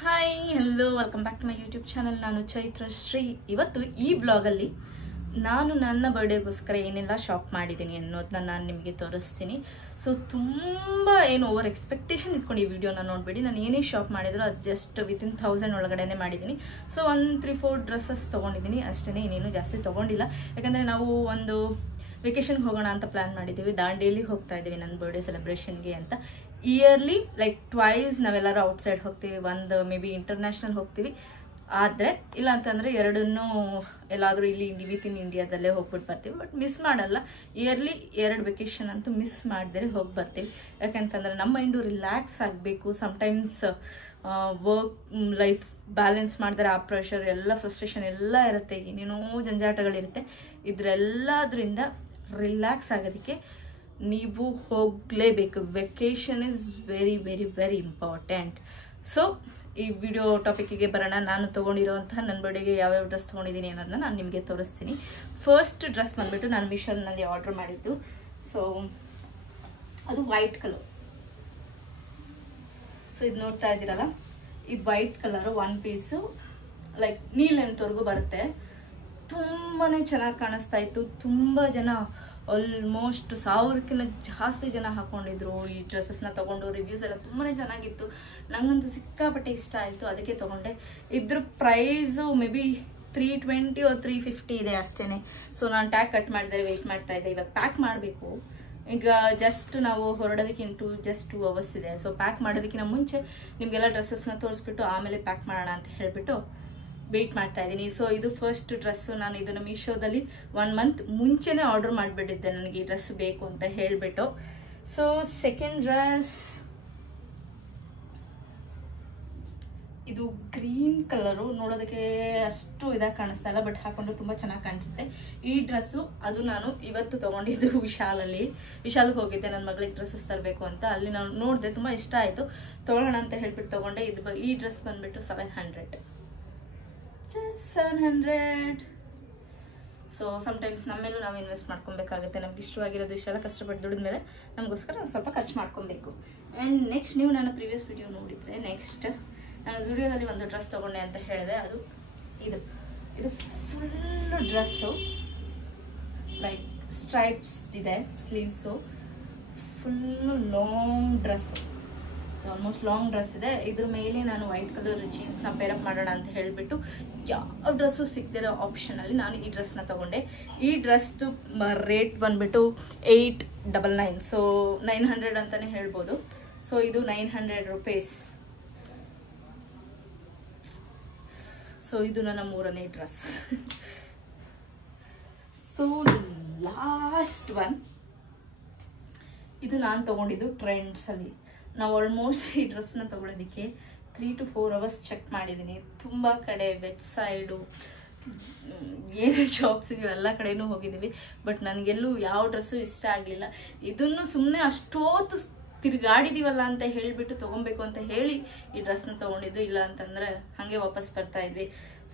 Hi hello welcome back to my YouTube channel. ನಾನು ಚೈತ್ರ ಶ್ರೀ. ಇವತ್ತು ಈ ಬ್ಲಾಗಲ್ಲಿ ನಾನು ನನ್ನ ಬರ್ಡೇಗೋಸ್ಕರ ಏನೆಲ್ಲ ಶಾಪ್ ಮಾಡಿದ್ದೀನಿ ಅನ್ನೋದನ್ನ ನಾನು ನಿಮಗೆ ತೋರಿಸ್ತೀನಿ. ಸೊ ತುಂಬ ಏನು ಓವರ್ ಎಕ್ಸ್ಪೆಕ್ಟೇಷನ್ ಇಟ್ಕೊಂಡು ಈ ವಿಡಿಯೋನ ನೋಡಬೇಡಿ. ನಾನು ಏನೇ ಶಾಪ್ ಮಾಡಿದ್ರು ಅದು ಜಸ್ಟ್ ವಿತಿನ್ 1000 ಒಳಗಡೆ ಮಾಡಿದ್ದೀನಿ. ಸೊ 1-3-4 ಡ್ರೆಸ್ಸಸ್ ತೊಗೊಂಡಿದ್ದೀನಿ ಅಷ್ಟೇ, ಇನ್ನೇನು ಜಾಸ್ತಿ ತೊಗೊಂಡಿಲ್ಲ. ಯಾಕಂದರೆ ನಾವು ಒಂದು ವೆಕೇಷನ್ಗೆ ಹೋಗೋಣ ಅಂತ ಪ್ಲ್ಯಾನ್ ಮಾಡಿದ್ದೀವಿ. ದಾಂಡೇಲಿಗೆ ಹೋಗ್ತಾ ಇದ್ದೀವಿ ನನ್ನ ಬರ್ಡೇ ಸೆಲೆಬ್ರೇಷನ್ಗೆ ಅಂತ. ಇಯರ್ಲಿ ಲೈಕ್ ಟ್ವೈಸ್ ನಾವೆಲ್ಲರೂ ಔಟ್ಸೈಡ್ ಹೋಗ್ತೀವಿ. ಒಂದು ಮೇ ಬಿ ಇಂಟರ್ನ್ಯಾಷನಲ್ ಹೋಗ್ತೀವಿ, ಆದರೆ ಇಲ್ಲ ಅಂತಂದರೆ ಎರಡನ್ನೂ ಎಲ್ಲಾದರೂ ಇಲ್ಲಿ ವಿತಿನ್ ಇಂಡಿಯಾದಲ್ಲೇ ಹೋಗ್ಬಿಟ್ಟು ಬರ್ತೀವಿ. ಬಟ್ ಮಿಸ್ ಮಾಡಲ್ಲ, ಇಯರ್ಲಿ 2 ವೆಕೇಷನ್ ಅಂತೂ ಮಿಸ್ ಮಾಡಿದ್ರೆ ಹೋಗಿ ಬರ್ತೀವಿ. ಯಾಕಂತಂದರೆ ನಮ್ಮ ಮೈಂಡು ರಿಲ್ಯಾಕ್ಸ್ ಆಗಬೇಕು. ಸಮ್ಟೈಮ್ಸ್ ವರ್ಕ್ ಲೈಫ್ ಬ್ಯಾಲೆನ್ಸ್ ಮಾಡಿದ್ರೆ ಆ ಪ್ರೆಷರ್ ಎಲ್ಲ ಫ್ರಸ್ಟ್ರೇಷನ್ ಎಲ್ಲ ಇರುತ್ತೆ, ಏನೇನೋ ಜಂಜಾಟಗಳಿರುತ್ತೆ. ಇದರೆಲ್ಲದರಿಂದ ರಿಲ್ಯಾಕ್ಸ್ ಆಗೋದಕ್ಕೆ ನೀವು ಹೋಗಲೇಬೇಕು. Vacation is very very very important. So ಈ ವಿಡಿಯೋ ಟಾಪಿಕ್ಕಿಗೆ ಬರೋಣ. ನಾನು ತೊಗೊಂಡಿರೋಂತಹ ನನ್ನ ಬರ್ಡೇಗೆ ಯಾವ್ಯಾವ ಡ್ರೆಸ್ ತೊಗೊಂಡಿದ್ದೀನಿ ಅನ್ನೋದನ್ನ ನಾನು ನಿಮಗೆ ತೋರಿಸ್ತೀನಿ. ಫಸ್ಟ್ ಡ್ರೆಸ್ ಬಂದುಬಿಟ್ಟು ನಾನು ಮೀಶೋನಲ್ಲಿ ಆರ್ಡ್ರ್ ಮಾಡಿದ್ದು. ಸೊ ಅದು ವೈಟ್ ಕಲರ್. ಸೊ ಇದು ನೋಡ್ತಾ ಇದ್ದೀರಲ್ಲ, ಇದು ವೈಟ್ ಕಲರು, 1 ಪೀಸು ಲೈಕ್ ನೀ ಲೆಂತ್ವರೆಗೂ ಬರುತ್ತೆ. ತುಂಬಾ ಚೆನ್ನಾಗಿ ಕಾಣಿಸ್ತಾ ಇತ್ತು. ತುಂಬ ಜನ ಆಲ್ಮೋಸ್ಟ್ 1000ಕ್ಕಿಂತ ಜಾಸ್ತಿ ಜನ ಹಾಕೊಂಡಿದ್ರು ಈ ಡ್ರೆಸ್ಸಸ್ನ ತೊಗೊಂಡು. ರಿವ್ಯೂಸ್ ಎಲ್ಲ ತುಂಬಾ ಚೆನ್ನಾಗಿತ್ತು. ನನಗಂತೂ ಸಿಕ್ಕಾಪಟ್ಟೆ ಇಷ್ಟ ಆಯಿತು, ಅದಕ್ಕೆ ತೊಗೊಂಡೆ. ಇದ್ರ ಪ್ರೈಸು ಮೇ ಬಿ 320 or 350 ಇದೆ ಅಷ್ಟೇ. ಸೊ ನಾನು ಟ್ಯಾಗ್ ಕಟ್ ಮಾಡಿದೆ, ವೆಯ್ಟ್ ಮಾಡ್ತಾ ಇದ್ದೆ. ಇವಾಗ ಪ್ಯಾಕ್ ಮಾಡಬೇಕು. ಈಗ ಜಸ್ಟ್ ನಾವು ಹೊರಡೋದಕ್ಕಿಂತ ಜಸ್ಟ್ 2 hours ಇದೆ. ಸೊ ಪ್ಯಾಕ್ ಮಾಡೋದಕ್ಕಿಂತ ಮುಂಚೆ ನಿಮಗೆಲ್ಲ ಡ್ರೆಸ್ಸಸ್ನ ತೋರಿಸ್ಬಿಟ್ಟು ಆಮೇಲೆ ಪ್ಯಾಕ್ ಮಾಡೋಣ ಅಂತ ಹೇಳಿಬಿಟ್ಟು ವೆಯ್ಟ್ ಮಾಡ್ತಾ ಇದ್ದೀನಿ. ಸೊ ಇದು ಫಸ್ಟ್ ಡ್ರೆಸ್ಸು. ನಾನು ಇದನ್ನು ಮೀಶೋದಲ್ಲಿ 1 month ಮುಂಚೆನೇ ಆರ್ಡರ್ ಮಾಡಿಬಿಟ್ಟಿದ್ದೆ, ನನಗೆ ಈ ಡ್ರೆಸ್ ಬೇಕು ಅಂತ ಹೇಳಿಬಿಟ್ಟು. ಸೊ ಸೆಕೆಂಡ್ ಡ್ರೆಸ್ ಇದು ಗ್ರೀನ್ ಕಲರು. ನೋಡೋದಕ್ಕೆ ಅಷ್ಟು ಇದಾಗಿ ಕಾಣಿಸ್ತಾ ಇಲ್ಲ, ಬಟ್ ಹಾಕೊಂಡು ತುಂಬ ಚೆನ್ನಾಗಿ ಕಾಣಿಸುತ್ತೆ ಈ ಡ್ರೆಸ್ಸು. ಅದು ನಾನು ಇವತ್ತು ತೊಗೊಂಡಿದ್ದು ವಿಶಾಲ್ಗೆ ಹೋಗಿದ್ದೆ ನನ್ನ ಮಗಳಿಗೆ ಡ್ರೆಸ್ಸಸ್ ತರಬೇಕು ಅಂತ. ಅಲ್ಲಿ ನಾನು ನೋಡಿದೆ, ತುಂಬ ಇಷ್ಟ ಆಯಿತು, ತೊಗೊಳ್ಳೋಣ ಅಂತ ಹೇಳ್ಬಿಟ್ಟು ತೊಗೊಂಡೆ. ಈ ಡ್ರೆಸ್ ಬಂದುಬಿಟ್ಟು 700. just 700. ಸೊ ಸಮ್ಟೈಮ್ಸ್ ನಮ್ಮ ಮೇಲೂ ನಾವು ಇನ್ವೆಸ್ಟ್ ಮಾಡ್ಕೊಬೇಕಾಗುತ್ತೆ. ನಮ್ಗೆ ಇಷ್ಟವಾಗಿರೋದು ಇಷ್ಟೆಲ್ಲ ಕಷ್ಟಪಟ್ಟು ದುಡಿದ ಮೇಲೆ ನಮಗೋಸ್ಕರ ಸ್ವಲ್ಪ ಖರ್ಚು ಮಾಡ್ಕೊಬೇಕು. ಆ್ಯಂಡ್ ನೆಕ್ಸ್ಟ್ ನೀವು ನನ್ನ ಪ್ರೀವಿಯಸ್ ವಿಡಿಯೋ ನೋಡಿದರೆ, ನೆಕ್ಸ್ಟ್ ನಾನು ಜುಡಿಯೋದಲ್ಲಿ ಒಂದು ಡ್ರೆಸ್ ತೊಗೊಂಡೆ ಅಂತ ಹೇಳಿದೆ. ಅದು ಇದು ಫುಲ್ಲು ಡ್ರೆಸ್ಸು ಲೈಕ್ ಸ್ಟ್ರೈಪ್ಸ್ ಇದೆ, sleeves, full long dress, almost long dress ಇದೆ. ಇದ್ರ ಮೇಲೆ ನಾನು ವೈಟ್ ಕಲರ್ ಜೀನ್ಸ್ನ ಪೇರಪ್ ಮಾಡೋಣ ಅಂತ ಹೇಳಿಬಿಟ್ಟು ಯಾವ ಡ್ರೆಸ್ಸು ಸಿಗ್ದಿರೋ ಆಪ್ಷನಲ್ಲಿ ನಾನು ಈ ಡ್ರೆಸ್ನ ತೊಗೊಂಡೆ. ಈ ಡ್ರೆಸ್ದು ರೇಟ್ ಬಂದುಬಿಟ್ಟು 899. ಸೊ 900 ಅಂತಲೇ ಹೇಳ್ಬೋದು. ಸೊ ಇದು 900 rupees. ಸೊ ಇದು ನನ್ನ 3ನೇ ಡ್ರೆಸ್. ಸೊ ಲಾಸ್ಟ್ ಒನ್, ಇದು ನಾನು ತೊಗೊಂಡಿದ್ದು ಟ್ರೆಂಡ್ಸಲ್ಲಿ. ನಾವು ಆಲ್ಮೋಸ್ಟ್ ಈ ಡ್ರೆಸ್ನ ತೊಗೊಳೋದಕ್ಕೆ 3 to 4 hours ಚೆಕ್ ಮಾಡಿದ್ದೀನಿ. ತುಂಬ ಕಡೆ ವೆಬ್ಸೈಡು, ಏನೇ ಶಾಪ್ಸ್ ಇದೆಯೋ ಎಲ್ಲ ಕಡೆನೂ ಹೋಗಿದ್ದೀವಿ, ಬಟ್ ನನಗೆಲ್ಲೂ ಯಾವ ಡ್ರೆಸ್ಸು ಇಷ್ಟ ಆಗಲಿಲ್ಲ. ಇದನ್ನು ಸುಮ್ಮನೆ ಅಷ್ಟೊತ್ತು ತಿರುಗಾಡಿದೀವಲ್ಲ ಅಂತ ಹೇಳಿಬಿಟ್ಟು ತೊಗೊಬೇಕು ಅಂತ ಹೇಳಿ ಈ ಡ್ರೆಸ್ನ ತೊಗೊಂಡಿದ್ದು. ಇಲ್ಲ ಅಂತಂದರೆ ಹಾಗೆ ವಾಪಸ್ ಬರ್ತಾ ಇದ್ವಿ.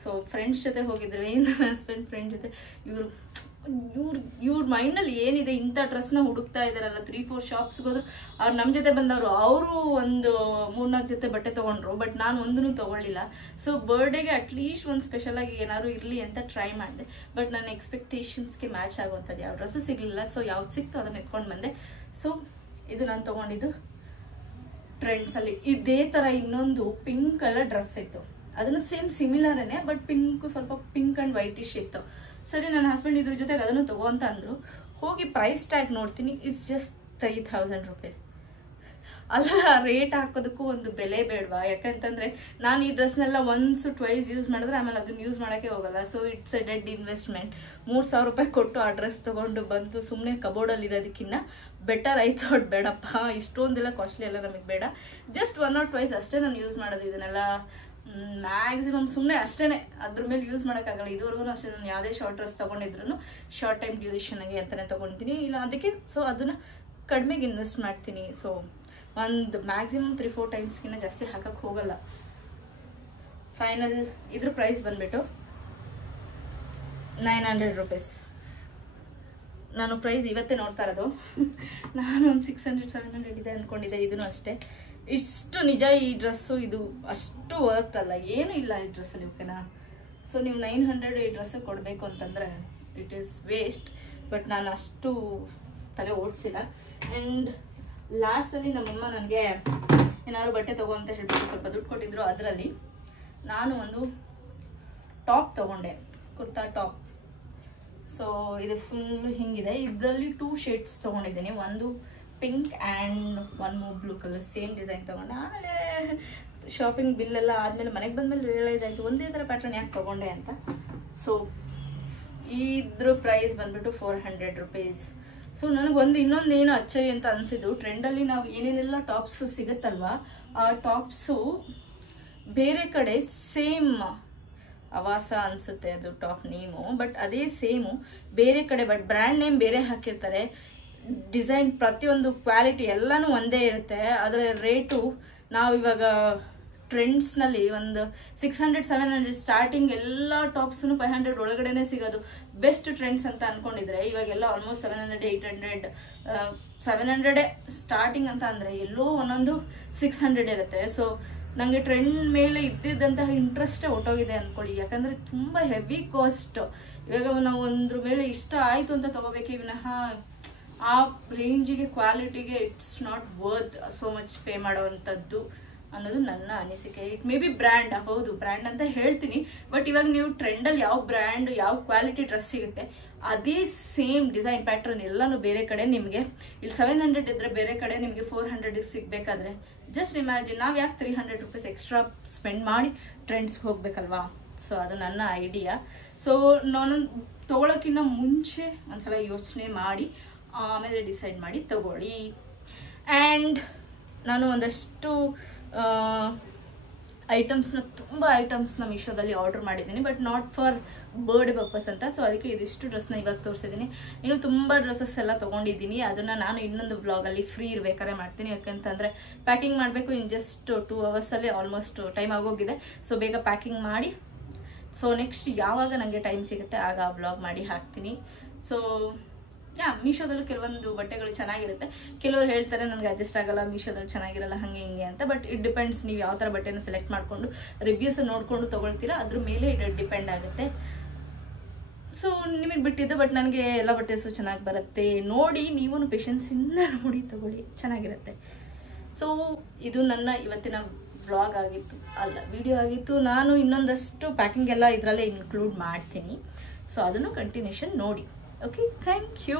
ಸೊ ಫ್ರೆಂಡ್ಸ್ ಜೊತೆ ಹೋಗಿದ್ವಿ, ನನ್ನ ಹಸ್ಬೆಂಡ್ ಫ್ರೆಂಡ್ ಜೊತೆ. ಇವ್ರ ಮೈಂಡಲ್ಲಿ ಏನಿದೆ, ಇಂಥ ಡ್ರೆಸ್ನ ಹುಡುಕ್ತಾ ಇದ್ದಾರಲ್ಲ, 3-4 ಶಾಪ್ಸ್ಗೆ ಹೋದ್ರು. ಅವ್ರು ನಮ್ಮ ಜೊತೆ ಬಂದವರು, ಅವರು ಒಂದು 3-4 ಜೊತೆ ಬಟ್ಟೆ ತೊಗೊಂಡ್ರು, ಬಟ್ ನಾನು ಒಂದೂ ತೊಗೊಳ್ಳಿಲ್ಲ. ಸೊ ಬರ್ಡೇಗೆ ಅಟ್ಲೀಸ್ಟ್ ಒಂದು ಸ್ಪೆಷಲಾಗಿ ಏನಾದ್ರು ಇರಲಿ ಅಂತ ಟ್ರೈ ಮಾಡಿದೆ, ಬಟ್ ನನ್ನ ಎಕ್ಸ್ಪೆಕ್ಟೇಷನ್ಸ್ಗೆ ಮ್ಯಾಚ್ ಆಗುವಂಥದ್ದು ಯಾವ ಡ್ರೆಸ್ಸು ಸಿಗಲಿಲ್ಲ. ಸೊ ಯಾವ್ದು ಸಿಕ್ತು ಅದನ್ನು ಎತ್ಕೊಂಡು ಬಂದೆ. ಸೊ ಇದು ನಾನು ತೊಗೊಂಡಿದ್ದು ಟ್ರೆಂಡ್ಸಲ್ಲಿ. ಇದೇ ಥರ ಇನ್ನೊಂದು ಪಿಂಕ್ ಕಲರ್ ಡ್ರೆಸ್ ಇತ್ತು, ಅದನ್ನು ಸೇಮ್ ಸಿಮಿಲರೇ, ಬಟ್ ಸ್ವಲ್ಪ ಪಿಂಕ್ ಆ್ಯಂಡ್ ವೈಟಿಶ್ ಇತ್ತು. ಸರಿ, ನನ್ನ ಹಸ್ಬೆಂಡ್ ಇದ್ರ ಜೊತೆಗೆ ಅದನ್ನು ತಗೋ ಅಂತ ಅಂದರು. ಹೋಗಿ ಪ್ರೈಸ್ ಟ್ಯಾಗ್ ನೋಡ್ತೀನಿ, ಇಟ್ಸ್ ಜಸ್ಟ್ 3000 rupees. ಅಲ್ಲ, ರೇಟ್ ಹಾಕೋದಕ್ಕೂ ಒಂದು ಬೆಲೆ ಬೇಡವಾ? ಯಾಕಂತಂದರೆ ನಾನು ಈ ಡ್ರೆಸ್ನೆಲ್ಲ once-twice ಯೂಸ್ ಮಾಡಿದ್ರೆ ಆಮೇಲೆ ಅದನ್ನು ಯೂಸ್ ಮಾಡೋಕ್ಕೆ ಹೋಗಲ್ಲ. So it's A dead investment. 3000 ರೂಪಾಯಿ ಕೊಟ್ಟು ಆ ಡ್ರೆಸ್ ತೊಗೊಂಡು ಬಂದು ಸುಮ್ಮನೆ ಕಬೋರ್ಡಲ್ಲಿ ಇರೋದಕ್ಕಿಂತ ಬೆಟರ್ ಆಯ್ತು. ಅದು ಬೇಡಪ್ಪ, ಇಷ್ಟೊಂದೆಲ್ಲ ಕಾಸ್ಟ್ಲಿ ಎಲ್ಲ ನಮಗೆ ಬೇಡ. ಜಸ್ಟ್ 1 or 2 ಅಷ್ಟೇ ನಾನು ಯೂಸ್ ಮಾಡೋದು. ಇದನ್ನೆಲ್ಲ ಮ್ಯಾಕ್ಸಿಮಮ್ ಸುಮ್ಮನೆ ಅಷ್ಟೇ, ಅದ್ರ ಮೇಲೆ ಯೂಸ್ ಮಾಡೋಕ್ಕಾಗಲ್ಲ. ಇದುವರೆಗೂ ಅಷ್ಟೇ ನಾನು ಯಾವುದೇ ಶಾರ್ಟ್ ಡ್ರೆಸ್ ತೊಗೊಂಡಿದ್ರು ಶಾರ್ಟ್ ಟೈಮ್ ಡ್ಯೂರೇಷನ್ಗೆ ಅಂತಲೇ ತೊಗೊಳ್ತೀನಿ, ಇಲ್ಲ ಅದಕ್ಕೆ. ಸೊ ಅದನ್ನು ಕಡಿಮೆಗೆ ಇನ್ವೆಸ್ಟ್ ಮಾಡ್ತೀನಿ. ಸೊ ಒಂದು ಮ್ಯಾಕ್ಸಿಮಮ್ 3-4 ಟೈಮ್ಸ್ಗಿಂತ ಜಾಸ್ತಿ ಹಾಕಕ್ಕೆ ಹೋಗಲ್ಲ. ಫೈನಲ್ ಇದ್ರ ಪ್ರೈಸ್ ಬಂದುಬಿಟ್ಟು 900 rupees. ನಾನು ಪ್ರೈಸ್ ಇವತ್ತೇ ನೋಡ್ತಾ ಇರೋದು. ನಾನು ಒಂದು 600-700 ಇದೆ ಅಂದ್ಕೊಂಡಿದ್ದೆ. ಇದೂ ಅಷ್ಟೇ. ಇಷ್ಟು ನಿಜ ಈ ಡ್ರೆಸ್ಸು ಇದು ಅಷ್ಟು ವರ್ತ್ ಅಲ್ಲ, ಏನೂ ಇಲ್ಲ ಈ ಡ್ರೆಸ್ಸಲ್ಲಿ, ಓಕೆನಾ. ಸೊ ನೀವು 900 ಈ ಡ್ರೆಸ್ಸು ಕೊಡಬೇಕು ಅಂತಂದರೆ ಇಟ್ ಈಸ್ ವೇಸ್ಟ್. ಬಟ್ ನಾನು ಅಷ್ಟು ತಲೆ ಓಡಿಸಿಲ್ಲ. ಆ್ಯಂಡ್ ಲಾಸ್ಟಲ್ಲಿ ನಮ್ಮಮ್ಮ ನನಗೆ ಏನಾದ್ರು ಬಟ್ಟೆ ತಗೋ ಅಂತ ಹೇಳ್ಬಿಟ್ಟು ಸ್ವಲ್ಪ ದುಡ್ಡು ಕೊಟ್ಟಿದ್ರು. ಅದರಲ್ಲಿ ನಾನು ಒಂದು ಟಾಪ್ ತೊಗೊಂಡೆ, ಕುರ್ತಾ ಟಾಪ್. ಸೊ ಇದು ಫುಲ್ಲು ಹಿಂಗಿದೆ. ಇದರಲ್ಲಿ 2 ಶೇಡ್ಸ್ ತೊಗೊಂಡಿದ್ದೀನಿ, ಒಂದು pink and one blue colour, same design ತೊಗೊಂಡೆ. ಆಮೇಲೆ ಶಾಪಿಂಗ್ ಬಿಲ್ಲೆಲ್ಲ ಆದಮೇಲೆ ಮನೆಗೆ ಬಂದಮೇಲೆ ರಿಯಲೈಸ್ ಆಯಿತು ಒಂದೇ ಥರ ಪ್ಯಾಟ್ರನ್ ಯಾಕೆ ತೊಗೊಂಡೆ ಅಂತ. ಸೊ ಇದ್ರ ಪ್ರೈಸ್ ಬಂದ್ಬಿಟ್ಟು 400 ರುಪೀಸ್. ಸೊ ನನಗೊಂದು ಇನ್ನೊಂದು ಏನು ಅಚ್ಚರಿ ಅಂತ ಅನಿಸಿದ್ದು, ಟ್ರೆಂಡಲ್ಲಿ ನಾವು ಏನೇನೆಲ್ಲ ಟಾಪ್ಸು ಸಿಗುತ್ತಲ್ವ, ಆ ಟಾಪ್ಸು ಬೇರೆ ಕಡೆ ಸೇಮ್ ಅವಾಸ ಅನಿಸುತ್ತೆ ಅದು ಟಾಪ್ ನೇಮು, ಬಟ್ ಅದೇ ಸೇಮು ಬೇರೆ ಕಡೆ, ಬಟ್ ಬ್ರ್ಯಾಂಡ್ ನೇಮ್ ಬೇರೆ ಹಾಕಿರ್ತಾರೆ. ಡಿಸೈನ್ ಪ್ರತಿಯೊಂದು ಕ್ವಾಲಿಟಿ ಎಲ್ಲನೂ ಒಂದೇ ಇರುತ್ತೆ. ಅದರ ರೇಟು ನಾವಿವಾಗ ಟ್ರೆಂಡ್ಸ್ನಲ್ಲಿ ಒಂದು 600-700 ಸ್ಟಾರ್ಟಿಂಗ್, ಎಲ್ಲ ಟಾಪ್ಸೂ 500 ಒಳಗಡೆನೇ ಸಿಗೋದು. ಬೆಸ್ಟ್ ಟ್ರೆಂಡ್ಸ್ ಅಂತ ಅಂದ್ಕೊಂಡಿದ್ರೆ ಇವಾಗೆಲ್ಲ ಆಲ್ಮೋಸ್ಟ್ 700-800, 700 ಸ್ಟಾರ್ಟಿಂಗ್ ಅಂತ ಅಂದರೆ ಎಲ್ಲೋ ಒಂದೊಂದು 600 ಇರುತ್ತೆ. ಸೊ ನನಗೆ ಟ್ರೆಂಡ್ ಮೇಲೆ ಇದ್ದಿದ್ದಂತಹ ಇಂಟ್ರೆಸ್ಟೇ ಹೊಟ್ಟೋಗಿದೆ ಅಂದ್ಕೊಳ್ಳಿ. ಯಾಕಂದರೆ ತುಂಬ ಹೆವಿ ಕಾಸ್ಟ್. ಇವಾಗ ನಾವು ಒಂದ್ರ ಮೇಲೆ ಇಷ್ಟ ಆಯಿತು ಅಂತ ತೊಗೋಬೇಕೇ ವಿನಃ ಆ ರೇಂಜಿಗೆ ಕ್ವಾಲಿಟಿಗೆ it's not worth so much pay ಮಾಡೋವಂಥದ್ದು ಅನ್ನೋದು ನನ್ನ ಅನಿಸಿಕೆ. ಇಟ್ ಮೇ ಬಿ ಬ್ರ್ಯಾಂಡ್, ಹೌದು ಬ್ರ್ಯಾಂಡ್ ಅಂತ ಹೇಳ್ತೀನಿ. ಬಟ್ ಇವಾಗ ನೀವು ಟ್ರೆಂಡಲ್ಲಿ ಯಾವ ಬ್ರ್ಯಾಂಡ್ ಯಾವ ಕ್ವಾಲಿಟಿ ಡ್ರೆಸ್ ಸಿಗುತ್ತೆ ಅದೇ ಸೇಮ್ ಡಿಸೈನ್ ಪ್ಯಾಟ್ರನ್ ಎಲ್ಲನೂ ಬೇರೆ ಕಡೆ ನಿಮಗೆ ಇಲ್ಲಿ 700 ಇದ್ದರೆ ಬೇರೆ ಕಡೆ ನಿಮಗೆ 400 ಸಿಗಬೇಕಾದ್ರೆ ಜಸ್ಟ್ ಇಮ್ಯಾಜಿನ್ ನಾವು ಯಾಕೆ 300 ರುಪೀಸ್ ಎಕ್ಸ್ಟ್ರಾ ಸ್ಪೆಂಡ್ ಮಾಡಿ ಟ್ರೆಂಡ್ಸ್ಗೆ ಹೋಗ್ಬೇಕಲ್ವಾ. ಸೊ ಅದು ನನ್ನ ಐಡಿಯಾ. ಸೊ ನಾನು ತೊಗೊಳಕ್ಕಿಂತ ಮುಂಚೆ ಒಂದ್ಸಲ ಯೋಚನೆ ಮಾಡಿ ಆಮೇಲೆ ಡಿಸೈಡ್ ಮಾಡಿ ತಗೊಳ್ಳಿ. ಆ್ಯಂಡ್ ನಾನು ಒಂದಷ್ಟು ತುಂಬ ಐಟಮ್ಸ್ನ ಮೀಶೋದಲ್ಲಿ ಆರ್ಡರ್ ಮಾಡಿದ್ದೀನಿ, but not for birthday purpose ಅಂತ. ಸೊ ಅದಕ್ಕೆ ಇದಿಷ್ಟು ಡ್ರೆಸ್ನ ಇವಾಗ ತೋರಿಸಿದ್ದೀನಿ. ಇನ್ನು ತುಂಬ ಡ್ರೆಸ್ಸಸ್ ಎಲ್ಲ ತೊಗೊಂಡಿದ್ದೀನಿ. ಅದನ್ನು ನಾನು ಇನ್ನೊಂದು ವ್ಲಾಗಲ್ಲಿ ಫ್ರೀ ಇರಬೇಕಾದ್ರೆ ಮಾಡ್ತೀನಿ. ಯಾಕಂತಂದರೆ ಪ್ಯಾಕಿಂಗ್ ಮಾಡಬೇಕು. ಇನ್ ಜಸ್ಟ್ 2 ಅವರ್ಸಲ್ಲಿ ಆಲ್ಮೋಸ್ಟ್ ಟೈಮ್ ಆಗೋಗಿದೆ. ಸೊ ಬೇಗ ಪ್ಯಾಕಿಂಗ್ ಮಾಡಿ, ಸೊ ನೆಕ್ಸ್ಟ್ ಯಾವಾಗ ನನಗೆ ಟೈಮ್ ಸಿಗುತ್ತೆ ಆಗ ವ್ಲಾಗ್ ಮಾಡಿ ಹಾಕ್ತೀನಿ. ಸೊ ಮೀಶೋದಲ್ಲೂ ಕೆಲವೊಂದು ಬಟ್ಟೆಗಳು ಚೆನ್ನಾಗಿರುತ್ತೆ. ಕೆಲವರು ಹೇಳ್ತಾರೆ ನನಗೆ ಅಡ್ಜಸ್ಟ್ ಆಗಲ್ಲ, ಮೀಶೋದಲ್ಲಿ ಚೆನ್ನಾಗಿರಲ್ಲ, ಹಾಗೆ ಹಿಂಗೆ ಅಂತ. ಬಟ್ ಇಟ್ ಡಿಪೆಂಡ್ಸ್ ನೀವು ಯಾವ ಥರ ಬಟ್ಟೆನ ಸೆಲೆಕ್ಟ್ ಮಾಡಿಕೊಂಡು ರಿವ್ಯೂಸ್ ನೋಡಿಕೊಂಡು ತೊಗೊಳ್ತೀರಾ, ಅದ್ರ ಮೇಲೆ ಇದು ಡಿಪೆಂಡ್ ಆಗುತ್ತೆ. ಸೊ ನಿಮಗೆ ಬಿಟ್ಟಿದ್ದು, ಬಟ್ ನನಗೆ ಎಲ್ಲ ಬಟ್ಟೆಸು ಚೆನ್ನಾಗಿ ಬರುತ್ತೆ. ನೋಡಿ ನೀವು ಪೇಷನ್ಸಿಂದ ನೋಡಿ ತೊಗೊಳ್ಳಿ, ಚೆನ್ನಾಗಿರುತ್ತೆ. ಸೊ ಇದು ನನ್ನ ಇವತ್ತಿನ ವ್ಲಾಗ್ ಆಗಿತ್ತು, ಅಲ್ಲ ವಿಡಿಯೋ ಆಗಿತ್ತು. ನಾನು ಇನ್ನೊಂದಷ್ಟು ಪ್ಯಾಕಿಂಗ್ ಎಲ್ಲ ಇದರಲ್ಲೇ ಇನ್ಕ್ಲೂಡ್ ಮಾಡ್ತೀನಿ. ಸೊ ಅದನ್ನು ಕಂಟಿನ್ಯೂಷನ್ ನೋಡಿ. Okay, thank you.